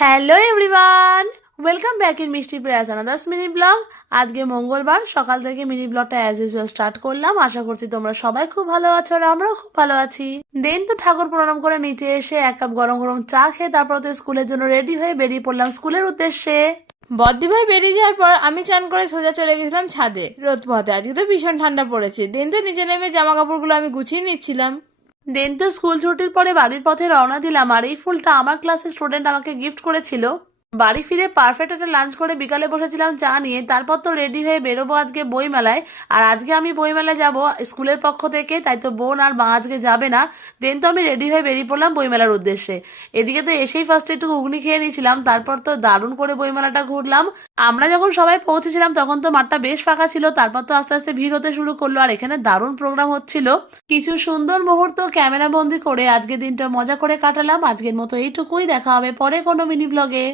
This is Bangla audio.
Hello everyone, welcome back in মিষ্টি প্রেয়াস আনাদার্স মিনি ব্লগ। আজকে মঙ্গলবার সকাল থেকে মিনি ব্লগটা অ্যাজ ইউজুয়াল স্টার্ট করলাম। আশা করছি তোমরা সবাই খুব ভালো আছো আর আমরাও খুব ভালো আছি। দেন তো ঠাকুর প্রণাম করে নিচে এসে এক কাপ গরম গরম চা খেয়ে তারপর তো স্কুলের জন্য রেডি হয়ে বেরিয়ে পড়লাম স্কুলের উদ্দেশ্যে। বদ্দি ভাই বেরিয়ে যাওয়ার পর আমি চান করে সোজা চলে গেছিলাম ছাদে রোদ পোহাতে। আজকে তো ভীষণ ঠান্ডা পড়েছে। দিন তো নিচে নেমে জামা কাপড়গুলো আমি গুছিয়ে নিচ্ছিলাম। দেন তো স্কুল ছুটির পরে বাড়ির পথে রওনা দিলাম আর এই ফুলটা আমার ক্লাসের স্টুডেন্ট আমাকে গিফট করেছিল। বাড়ি ফিরে পারফেক্ট একটা লাঞ্চ করে বিকালে বসেছিলাম চা নিয়ে। তারপর তো রেডি হয়ে বেরোবো আজকে বইমেলায়। আর আজকে আমি বইমেলায় যাব স্কুলের পক্ষ থেকে, তাই তো বোন আর মা আজকে যাবে না। দেন তো আমি রেডি হয়ে বেরিয়ে পড়লাম বইমেলার উদ্দেশ্যে। এদিকে তো এসেই ফার্স্টে একটু ঘুগনি খেয়ে নিয়েছিলাম, তারপর তো দারুণ করে বইমেলাটা ঘুরলাম। আমরা যখন সবাই পৌঁছেছিলাম তখন তো মাঠটা বেশ ফাঁকা ছিল, তারপর তো আস্তে আস্তে ভিড় হতে শুরু করলো আর এখানে দারুণ প্রোগ্রাম হচ্ছিল। কিছু সুন্দর মুহূর্ত ক্যামেরা বন্দি করে আজকের দিনটা মজা করে কাটালাম। আজকের মতো এইটুকুই, দেখা হবে পরে কোনো মিনি ব্লগে।